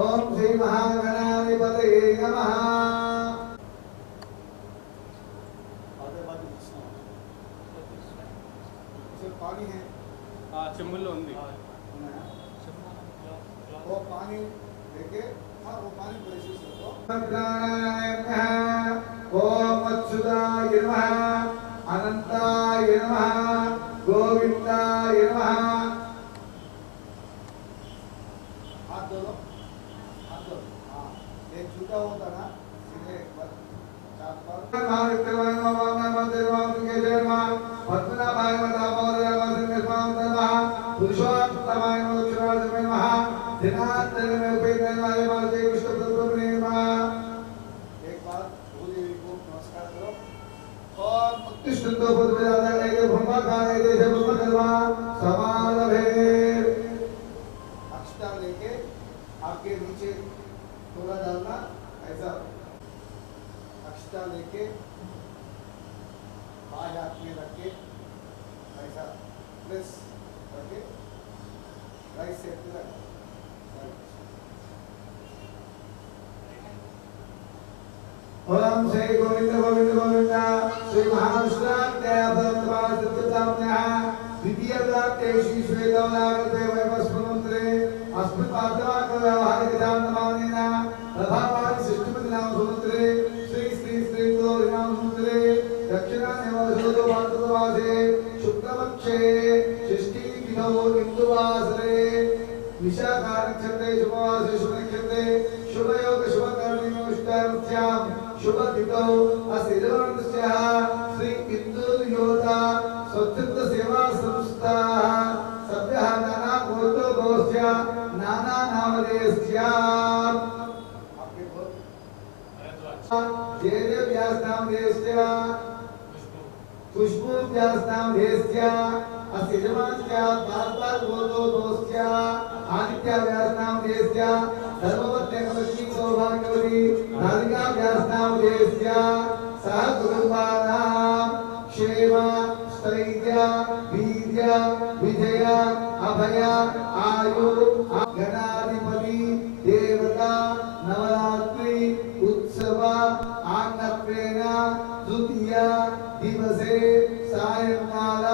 ओम श्री महागणाधिपतये नमः। पानी है చెంబుల్లో ఉంది वो पानी लेके वो पानी ओम अच्युताय नमः अनंताय नमः गोविंदाय नमः। हाथ धो लो, हाथ धो। हाँ, एक झूठा होता ना सीधे अक्षता लेके आपके नीचे थोड़ा डालना, ऐसा अक्षता लेके बाएं हाथ में रख के ऐसा प्रेस करके राइट साइड पे रख। ओम श्री गोविंद गोविंद गोविंद श्री महाविष्णुदेव भगवान् द्वितीय प्राप्ते श्री श्वेतवलागते वैवस्वमन्त्रे अस्मिन् पात्रवाक व्यवहारिक जानमानेन प्रभावादि सृष्टिपति नाम सुमन्त्रे श्री श्री श्री गौरी नाम सुमन्त्रे दक्षिणानेवशोदो पात्रवासे शुक्लपक्षे षष्ठी तिथौ इंदुवासरे विशाखानक्षत्रे शुभवासे शुभनक्षत्रे शुभयोग शुभकर्णयोष्टार्थ्यां शुभतिथौ अस्थिरवन्तस्य श्री इंदुयोता स्वच्छंद सेवा संस्था सभ्यः नाना गोत्रो गोस्य नाना नामधेयस्य आपके बोल जय व्यास नामधेयस्य खुशबू व्यास नामधेयस्य अस्य यजमानस्य बार गोत्रो गोस्य आदित्य व्यास नामधेयस्य धर्मपत्नी सौभाग्यवती राधिका व्यास नामधेयस्य सह कुटुंबानां क्षेम स्थैर्य वीर्य विजय अभय आयु गणाधिपति देवता नवरात्रि उत्सव आंगत्वेन द्वितीय दिवसे सायंकाल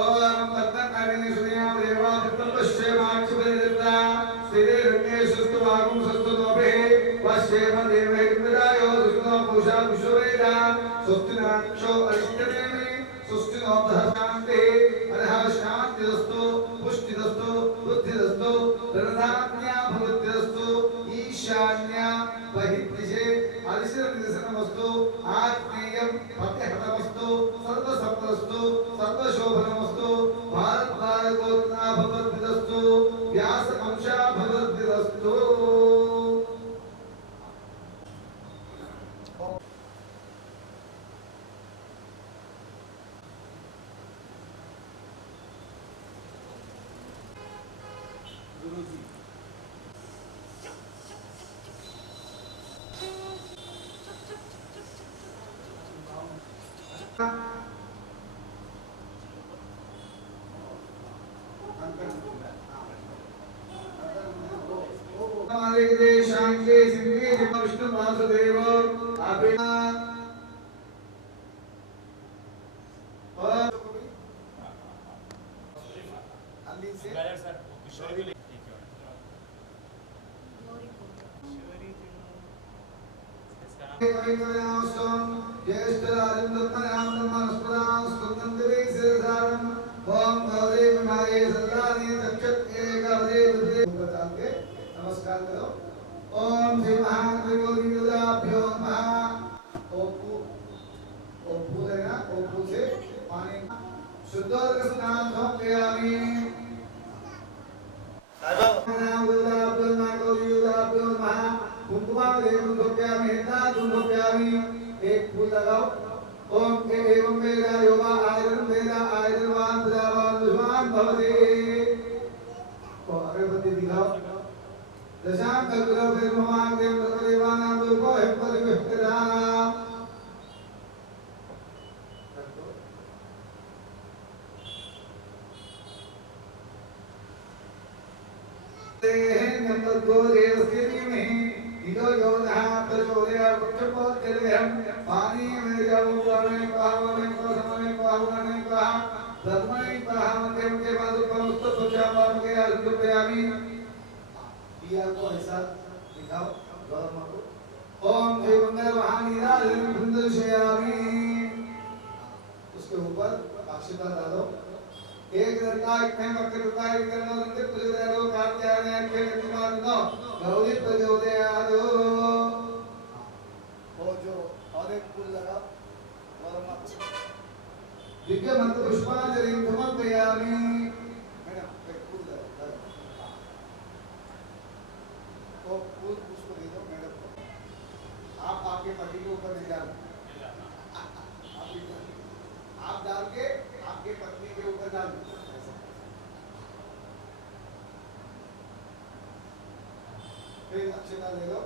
ओम पद्मकारिणी सुनियाम देवा तत्पश्येमाक्षुभेदिता सिरे रण्ये सुस्तुवागुं सस्तुतोभे वश्येम देवे विरायो दुष्णो पूषा विश्ववेदा सुस्तिनाक्षो अरिष्टनेमि सुस्तिनो शान्ति अरह शान्तिरस्तु पुष्टिरस्तु बुद्धिरस्तु धनधान्या भवत्यस्तु ईशान्या बहिर्दिशे अरिष्टनिदर्शनमस्तु आत्मेयं फतेहतमस्तु सर्वसम्पदस्तु सर्वशोभनमस्तु भारत भारतोत्ना भवद्भिदस्तु व्यास अंशा भवद्भिदस्तु। गुरुजी वासुदेव अभिना और अली से नमस्कार करो। ओम श्री महागणपतिभ्यो नमः। ओपू लेना, ओपू से पानी शुद्धोदक स्नान समर्पयामि। एक फूल लगाओ। ओम के एवं वेदा योगा आयरन वेदा आयरनवान प्रजावान विश्वान भवते। तो अगरबत्ती दिखाओ। दशाम कल्पना फिर भगवान देव देवानां रूपो है परिविष्टरा। नंबर 2 देवस्थिति में इधो योधा प्रचोदया वृक्षपोत जलहम पानी में जाओ पानी पावने पावने पावने पा धर्मई पावने के बाद उपमुक्त सोचावान के अर्घ्ययामि। दिया को ऐसा दिखाओ गौरव को। ओम श्री मंगल महानीराजन बृंदशयामि। उसके ऊपर अक्षता डालो। एक लड़का एक में मक्के रुका एक करना उनके प्रचोदयादो कार्त्यायने के कुमार नो गौरी प्रचोदयादो। और जो और एक फूल लगा गौरव दिव्य मंत्र पुष्पांजलि समर्पयामि। मैडम एक फूल लगा तो फूल उसको दे दो मैडम को। आप आपके पति के ऊपर ले जाना। आप डाल के आपके पत्नी के ऊपर डाल दो। फिर अक्षता ले लो।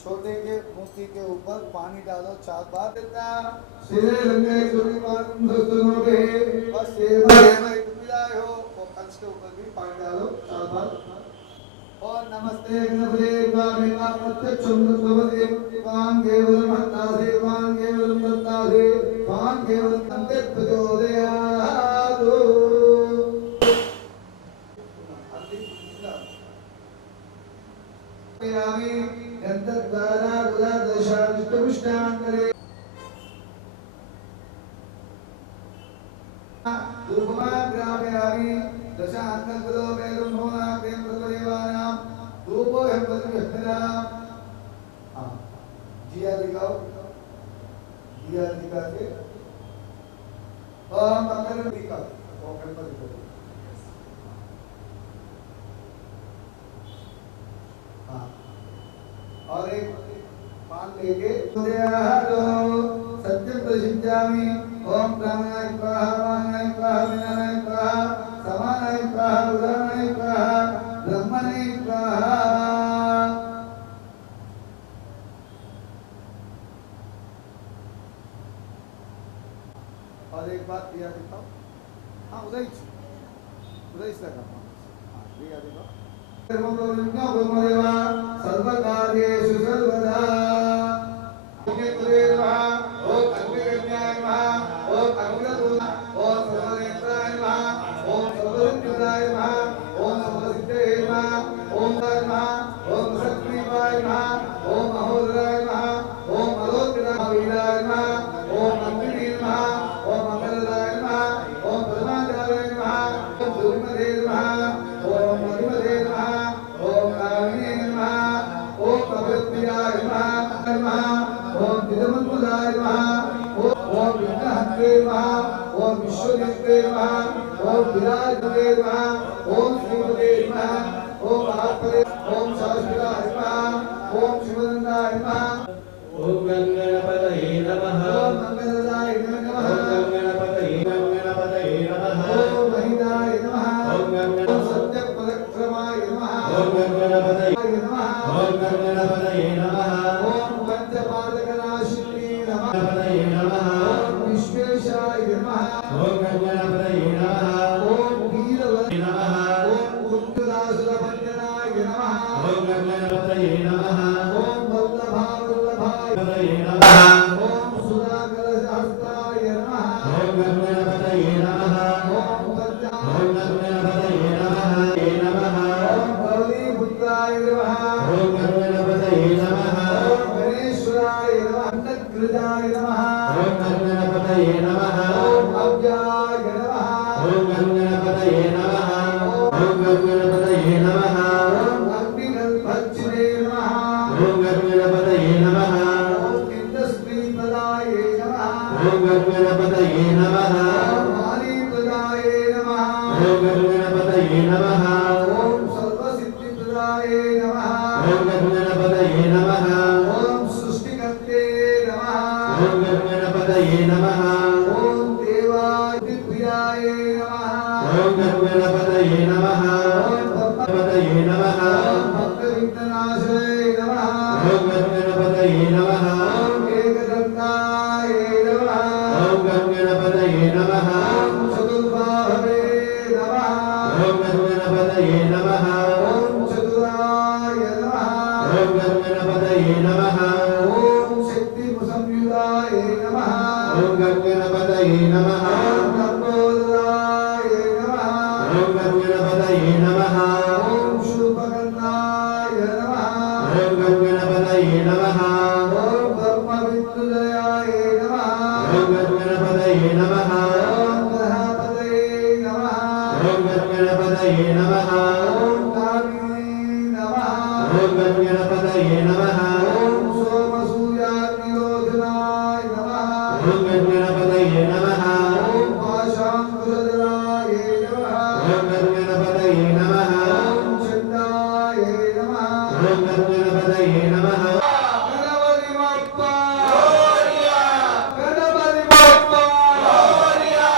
छोटे के मूर्ति के ऊपर पानी डालो 4 बार। बस हो और कंच के ऊपर भी पानी डालो 4 बार। और नमस्ते गणपते स्वामिना प्रत्यक्षं भवते पान केवलम हत्तासे पान केवलम दत्तासे पान केवलम तन्ते प्रचोदयादो। यामि यन्तद्वारा गुलादशाष्टमिष्टान् करे धूपमा ग्रामयामि दशान्नकृतो वेदं भुवनाग्रें प्रदेवानां धूपो है प्रतिष्ठिता। दिया दिखाओ। दिया दिखा के ओम मंगल दिखाओ। ओम गणपति को और एक पान लेके सत्यं प्रसिद्धामि। ओम प्राणाय स्वाहा वाणाय स्वाहा विनाय स्वाहा समानाय स्वाहा उदानाय स्वाहा और एक बात दिया दिखाओ। हाँ उधर लगा। हाँ दिया दिखाओ। सर्वकार्येषु सर्वदा ओम अग्निगण्याय नमः ओम अग्निगुणाय ओम सर्वनेत्राय नमः ओम सर्वसिद्धिदाय नमः ओम सर्वसिद्धये नमः ओम नमः ओम शक्तिवाय नमः ओम महोदराय नमः ओम मलोदराय वीराय नमः ओम अग्निवे नमः ओम मंगलदाय नमः ओम परमाचार्याय नमः ओम दुर्मदे नमः ओम मधुमदे नमः ओम कामिने नमः ओम अभ्युदयाय नमः ओम विदमन्मदाय नमः ओम विघ्नहन्त्रे नमः ओम विश्वजित्ते नमः ओम विराजते नमः ओम श्रीमते नमः ओम महापरे ओम शाश्वताय नमः ओम शिवानन्दाय नमः ओम गणपतये नमः ओम मंगलदाय नमः ओम गणपतये नमः ओम महिदाय नमः ओम ओम सत्यपदक्रमाय नमः ओम गणपतये नमः ओम गणपतये नमः ओम पंचपादकनाशिनी नमः गणपतये नमः ओम विश्वेशाय नमः ओम गणपतये नमः ओम वीरवराय नमः ओम उत्तरासुरभञ्जनाय नमः ओम गणपतये नमः ओम वल्लभाय गणपतये नमः ओम सुधाकरसहस्राय नमः ओम गणपतये नमः ओम ओम गणपतये नमः ओम बलिपुत्राय नमः ओम गणपतये नमः ओम गणेश्वराय नमः अन्नकृताय नमः ओम गणपतये नमः ओम अव्याय नमः ओम गणपतये नमः ओम गणपतये नमः ओम अग्निगर्भज्जिने नमः ओम गणपतये नमः ओम इन्द्रस्त्रीपदाय नमः ओम गणपतये नमः ओम वाणीपदाय नमः ओम गणपतये नमः ओम सर्वसिद्धिप्रदाय नमः ओम गणपतये नमः ओम सृष्टिकर्ते नमः ओम गणपतये नमः ओम देवादिप्रियाय नमः ओम गणपतये नमः ओम गणपतये नमः ओम भक्तविघ्ननाशाय नमः ओम गणपतये नमः ओम एकदन्ताय नमः ओम गणपतये नमः ओम चतुर्बाहवे नमः ओम गणपतये नमः ओम चतुराय नमः ओम गणपतये नमः ओम शक्तिसंयुताय नमः ओम गणपतये नमः ओम लंबोदराय नमः ओम गणपतये नमः ओम शूर्पकर्णाय नमः ओम गणपतये नमः ओम ब्रह्मविद्युदयाय नमः ओम गणपतये नमः ओम ग्रहपतये नमः ओम गणपतये नमः ओम कामिने नमः ओम गणपतये नमः ओम सोमसूर्याग्निरोधनाय नमः ओम गणपतये नमः ओम पाशाङ्कुशधराय नमः ओम गणपतये नमः ओम चण्डाय नमः ओम गणपतये नमः गणपति बप्पा मोरया गणपति बप्पा मोरया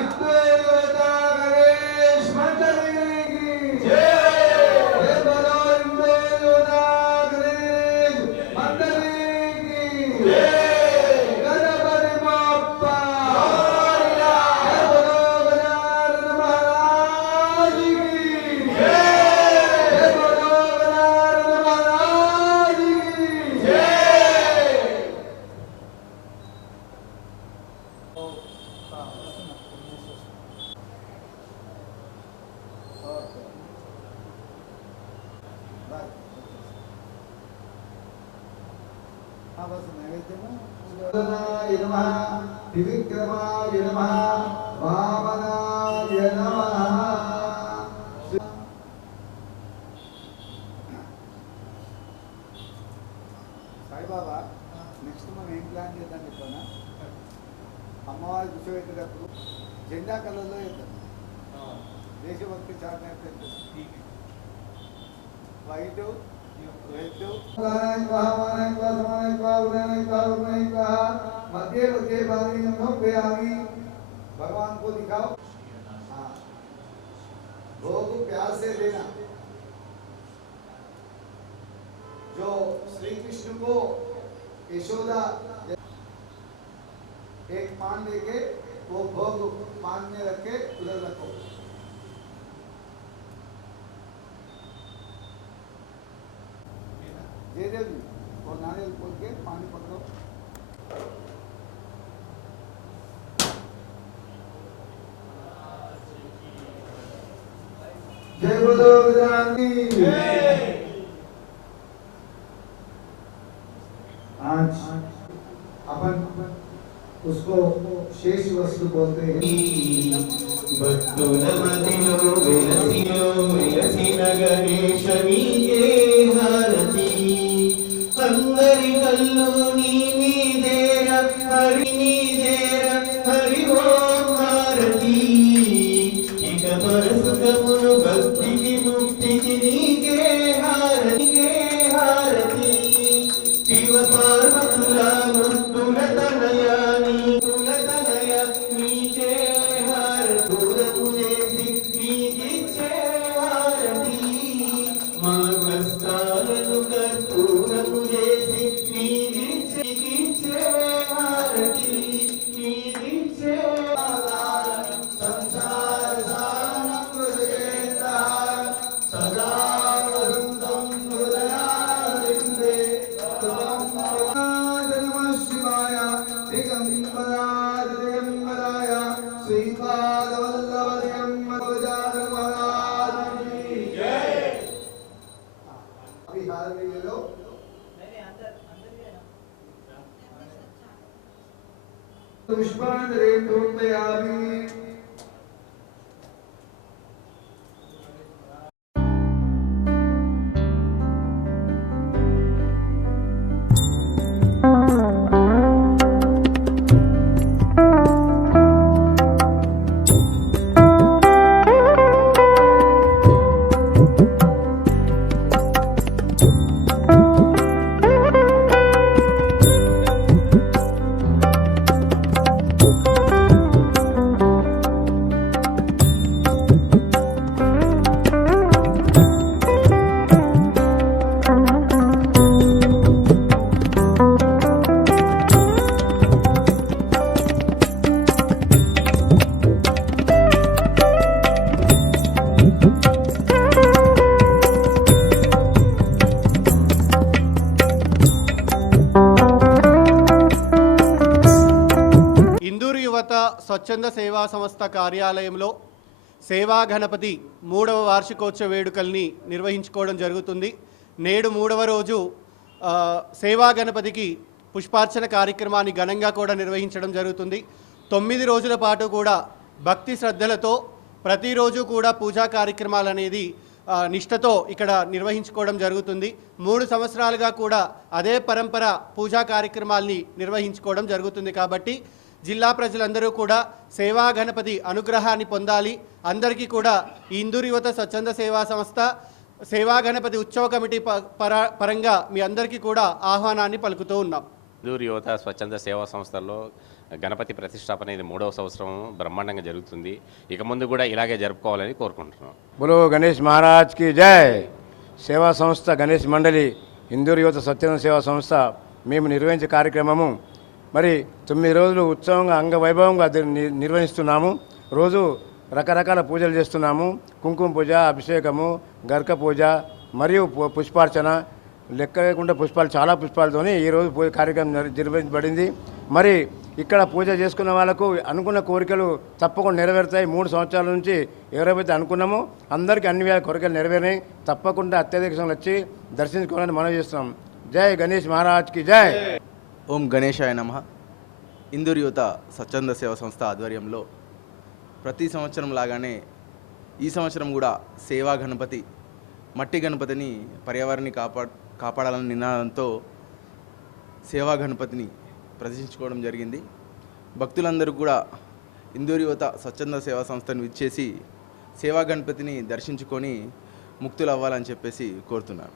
इन्द्रदेवता गणेश मंडली की जय हे बोलो इन्द्रदेवता गणेश मंडली की जय गणपति बप्पा मोरया हे बोलो गजानन महाराज की जय हे बोलो गजानन महाराज की जय नैवेद्यनाय नमः त्रिविक्रमाय नमः वामनाय नमः సాయిబాబా నెక్స్ట్ మనం ఏం ప్లాన్ చేద్దాం చెప్పానా అమ్మవారి కూర్చోబెట్టేటప్పుడు జెండా కలర్లో వేద్దాం దేశభక్తి చాట్ వైట్ రెడ్ मध्य मध्य पानी पे आगी भगवान को दिखाओ। हाँ भोग प्यार से लेना। जो श्री कृष्ण को यशोदा एक पान देके वो भोग पान में रख के उधर रखो। दे दे और नारियल खोल के पानी पकड़ो। जय बोलो गजाननी। आज अपन उसको शेष वस्तु बोलते हैं। భక్తుల మదిలో వెలసిలో వెలసిన గణేశనికే హారతి అందరి కళ్ళు నీ మీదేర హరి నీదేర హరి ఓం హారతి ఇక పరసుఖమును భక్తికి ముక్తికి నీకే హారతి శివ పార్వతుల ముద్దుల తనయ నీకుల తనయ నీకే హారతులకు చేసి నీకిచ్చే హారతి మా కష్టాలను కర్పూరము చేసి నీకిచ్చే హారతి నీకిచ్చే సంసార సారం సదా వరుంధం హృదయారవిందే नमः शिवाय दिगंबराय दिगंबराय श्रीपाद वल्लभ दिगंबर महाराज की जय। अभी हार में ले लो। पुष्पांजलि समर्पयामि। ఇందూరు యువత స్వచ్ఛంద సేవా సంస్థ కార్యాలయంలో సేవా గణపతి 3వ వార్షికోత్సవ వేడుకల్ని నిర్వహించుకోవడం జరుగుతుంది. నేడు 3వ రోజు సేవా గణపతికి పుష్పార్చన కార్యక్రమాన్ని ఘనంగా కూడా నిర్వహించడం జరుగుతుంది. 9 రోజుల పాటు కూడా భక్తి శ్రద్ధలతో ప్రతిరోజు కూడా పూజా కార్యక్రమాలు అనేది నిష్ఠతో ఇక్కడ నిర్వహించుకోవడం జరుగుతుంది. 3 సంవత్సరాలుగా కూడా అదే పరంపర పూజా కార్యక్రమాల్ని నిర్వహించుకోవడం జరుగుతుంది. కాబట్టి జిల్లా ప్రజలందరూ కూడా సేవా గణపతి అనుగ్రహాన్ని పొందాలి. అందరికీ కూడా ఈ ఇందూరు యువత స్వచ్ఛంద సేవా సంస్థ సేవా గణపతి ఉత్సవ కమిటీ పరంగా మీ అందరికీ కూడా ఆహ్వానాన్ని పలుకుతూ ఉన్నాం. ఇందూరు యువత స్వచ్ఛంద సేవా సంస్థల్లో గణపతి ప్రతిష్టాపన ఇది 3వ సంవత్సరం బ్రహ్మాండంగా జరుగుతుంది. ఇక ముందు కూడా ఇలాగే జరుపుకోవాలని కోరుకుంటున్నాం. బోలో గణేష్ మహారాజ్ కి జై. సేవా సంస్థ గణేష్ మండలి ఇందూరు యువత స్వచ్ఛంద సేవా సంస్థ మేము నిర్వహించే కార్యక్రమము మరి 9 రోజులు ఉత్సవంగా అంగవైభవంగా నిర్వహిస్తున్నాము. రోజు రకరకాల పూజలు చేస్తున్నాము. కుంకుమ పూజ, అభిషేకము, గర్క పూజ మరియు పుష్పార్చన లెక్క లేకుండా పుష్పాలు చాలా పుష్పాలతోని ఈరోజు పూజ కార్యక్రమం నిర్వహించబడింది. మరి ఇక్కడ పూజ చేసుకున్న వాళ్ళకు అనుకున్న కోరికలు తప్పకుండా నెరవేరుతాయి. 3 సంవత్సరాల నుంచి ఎవరైతే అనుకున్నామో అందరికీ అన్ని వేల కోరికలు నెరవేరినాయి. తప్పకుండా అత్యధిక సంఖ్యలో వచ్చి దర్శించుకోవాలని మనం చేస్తున్నాం. జై గణేష్ మహారాజ్కి జై. ఓం గణేశాయ నమః. ఇందూరు యువత స్వచ్ఛంద సేవా సంస్థ ఆధ్వర్యంలో ప్రతి సంవత్సరం లాగానే ఈ సంవత్సరం కూడా సేవా గణపతి మట్టి గణపతిని పర్యావరణాన్ని కాపాడాలనే నినాదంతో సేవా గణపతిని ప్రదర్శించుకోవడం జరిగింది. భక్తులందరూ కూడా ఇందూరు యువత స్వచ్ఛంద సేవా సంస్థను విచ్చేసి సేవా గణపతిని దర్శించుకొని ముక్తులు అవ్వాలని చెప్పేసి కోరుతున్నాను.